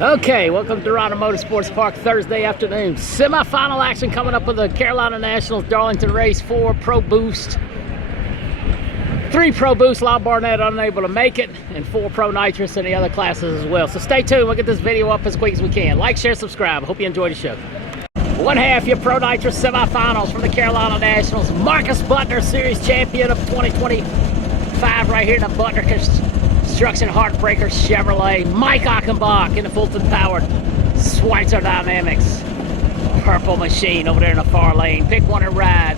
Okay, welcome to Toronto Motorsports Park Thursday afternoon. Semi-final action coming up with the Carolina Nationals Darlington race. 4 Pro Boost, 3 Pro Boost. Lyle Barnett unable to make it, and 4 Pro Nitrous in the other classes as well. So stay tuned. We'll get this video up as quick as we can. Like, share, subscribe. I hope you enjoy the show. One half, your Pro Nitrous semifinals from the Carolina Nationals. Marcus Butner, Series Champion of 2025, right here in the Butner Construction Heartbreaker Chevrolet. Mike Achenbach in the Fulton-powered Schweitzer Dynamics Purple Machine over there in the far lane. Pick one and ride.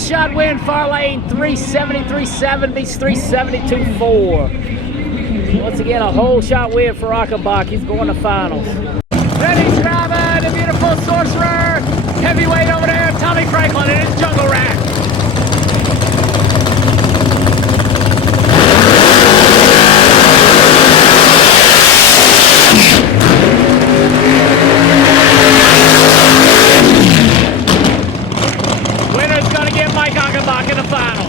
Shot win, far lane, 373.7 beats 372.4. Once again, a whole shot win for Achenbach. He's going to finals. Ready, Scriber, the beautiful sorcerer. Heavyweight over there, Tommy Franklin in his jungle rack. Mike Achenbach in the finals.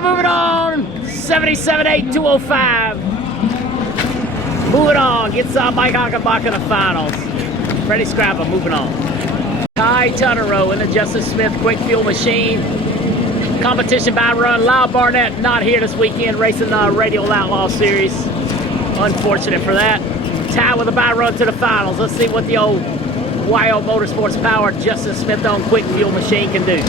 Moving on, 77.8, 205. Moving on, gets Mike Achenbach in the finals. Freddie Scrabble, moving on. Ty Tutterow in the Justin Smith Quick Fuel Machine. Competition by run. Lyle Barnett not here this weekend, racing the Radial Outlaw Series. Unfortunate for that. Ty with a by run to the finals. Let's see what the old YO Motorsports powered Justin Smith on Quick Fuel Machine can do.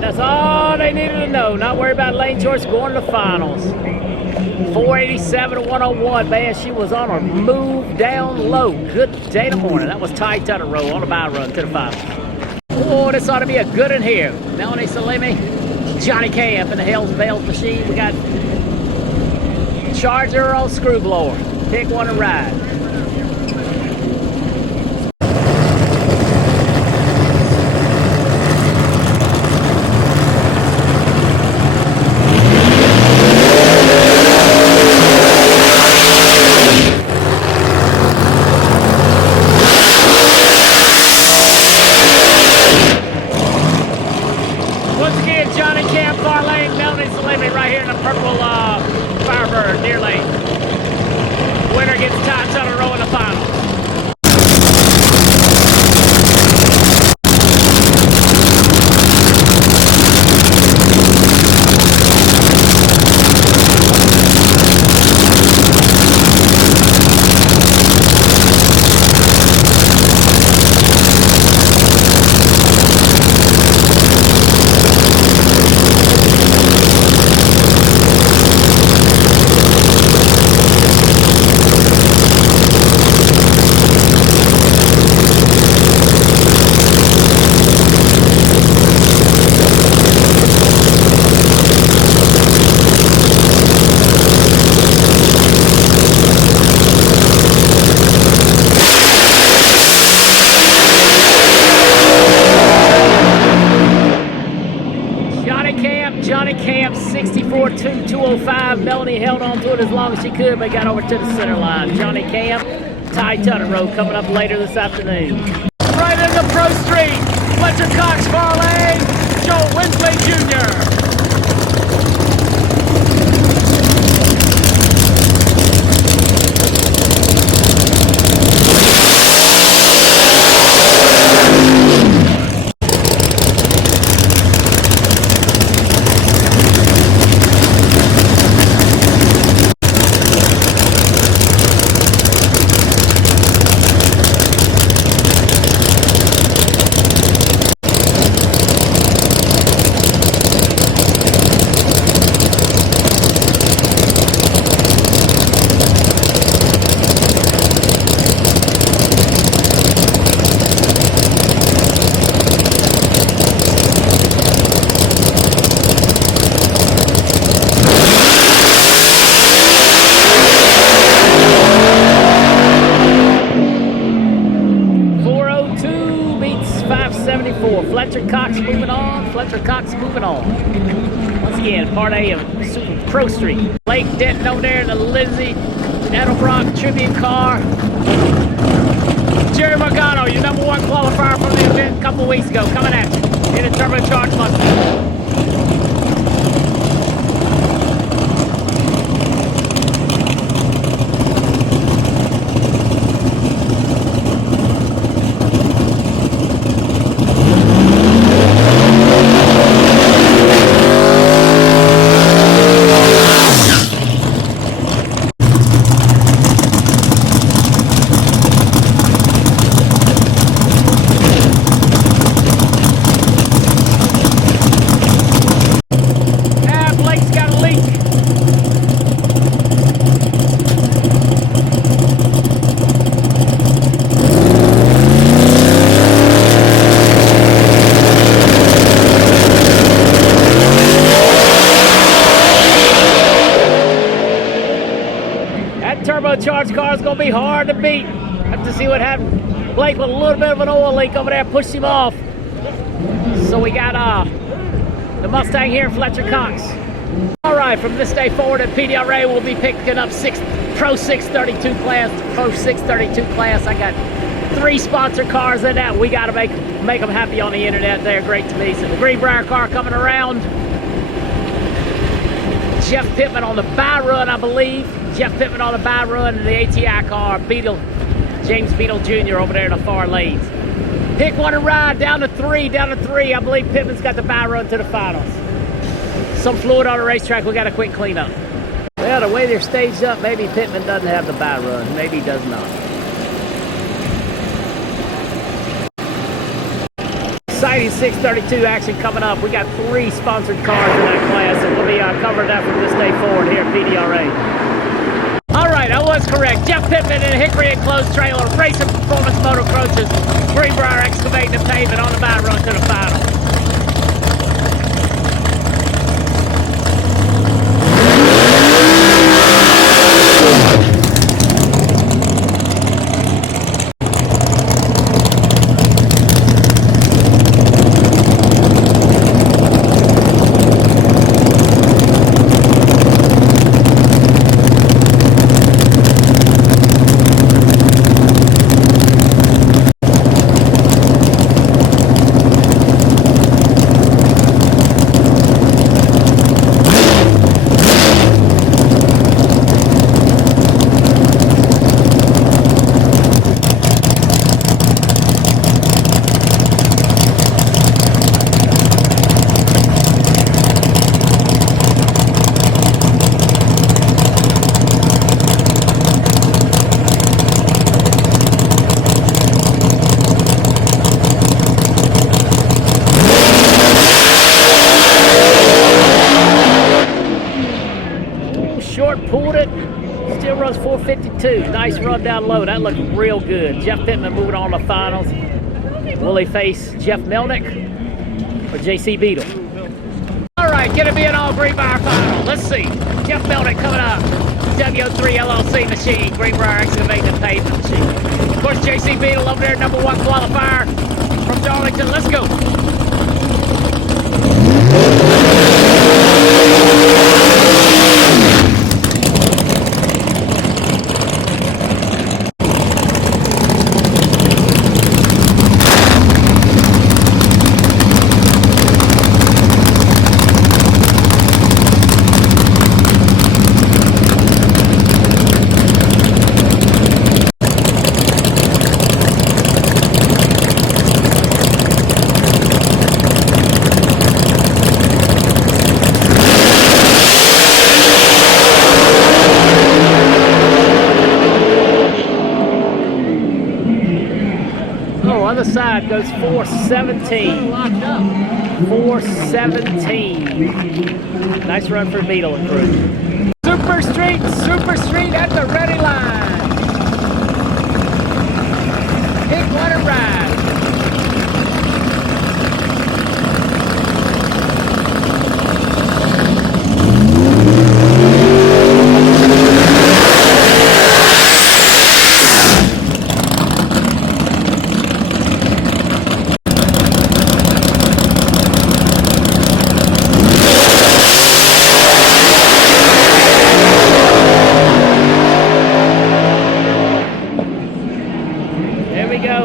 That's all they needed to know. Not worry about lane choice, going to the finals. 487 to 101. Man, she was on her move down low. Good day in the morning. That was Ty Tutterow on a by run to the finals. Oh, this ought to be a good one here. Melanie Salimi, Johnny Camp in the Hells Bells machine. We got Charger on screw blower. Pick one and ride. Once again, Johnny Camp, far lane, Melanie's the limit right here in the purple Firebird, near lane. Winner gets time on a row in the finals. Johnny Camp, 64-205. Melanie held on to it as long as she could, but got over to the center line. Johnny Camp, Ty Tutterow coming up later this afternoon. Right into Pro Street, Fletcher Cox, far lane, Joe Winsley Jr. Fletcher Cox moving on. Fletcher Cox moving on. Once again, part A of Super Pro Street. Blake Denton over there in the Lizzie Edelbrock Tribute car. Jerry Morgano, your #1 qualifier from the event a couple weeks ago, coming at you in a turbocharged Mustang. Turbocharged car is going to be hard to beat. Have to see what happened. Blake with a little bit of an oil leak over there pushed him off. So we got the Mustang here, Fletcher Cox. All right, from this day forward at PDRA, we'll be picking up Pro 632 class. Pro 632 class. I got 3 sponsored cars in that. We got to make them happy on the internet. They're great to me. So the Greenbrier car coming around. Jeff Pittman on the buy run, I believe. Jeff Pittman on the buy run, and the ATI car, James Beadle Jr. over there in the far lanes. Pick one and ride, down to 3. I believe Pittman's got the buy run to the finals. Some fluid on the racetrack, we got a quick cleanup. Well, the way they're staged up, maybe Pittman doesn't have the buy run. Maybe he does not. Exciting 632 action coming up. We got 3 sponsored cars in that class, and we'll be covering that from this day forward here at PDRA. All right, I was correct. Jeff Pittman in a Hickory enclosed trailer, racing performance motocrossers, Greenbrier excavating the pavement on the buy run to the final. 62. Nice run down low. That looked real good. Jeff Pittman moving on to the finals. Will he face Jeff Melnick or JC Beadle? All right, gonna be an all Greenbrier final. Let's see. Jeff Melnick coming up. W3 LLC machine, Greenbrier excavating and pavement machine. Of course, JC Beadle over there, #1 qualifier from Darlington. Let's go. Other side goes 417. 417. Nice run for Beadle and crew. Super Street at the ready line. Pick one and ride.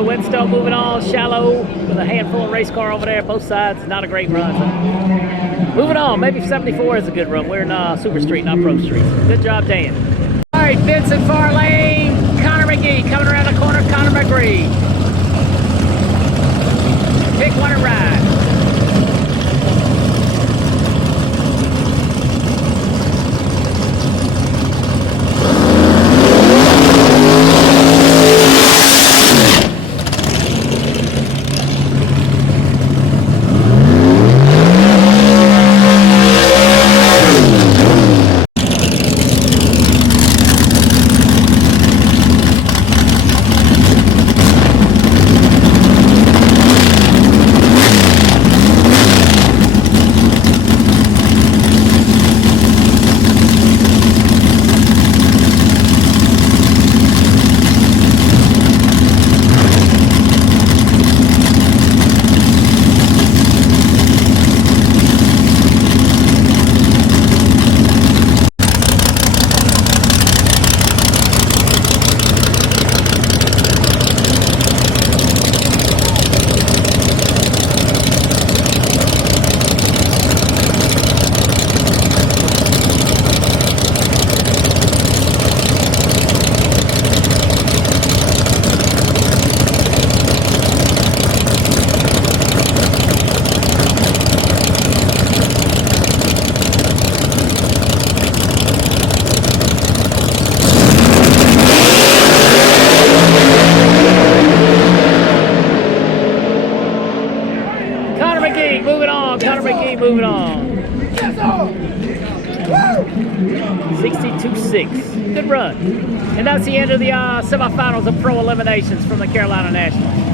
Whetstone moving on shallow with a handful of race car over there, both sides. Not a great run. Moving on, maybe 74 is a good run. We're in Super Street, not Pro Street. Good job, Dan. All right, Vincent far lane, Connor McGee coming around the corner. Connor McGee. Pick one and ride. Moving on. 62.6. Good run. And that's the end of the semifinals of Pro Eliminations from the Carolina Nationals.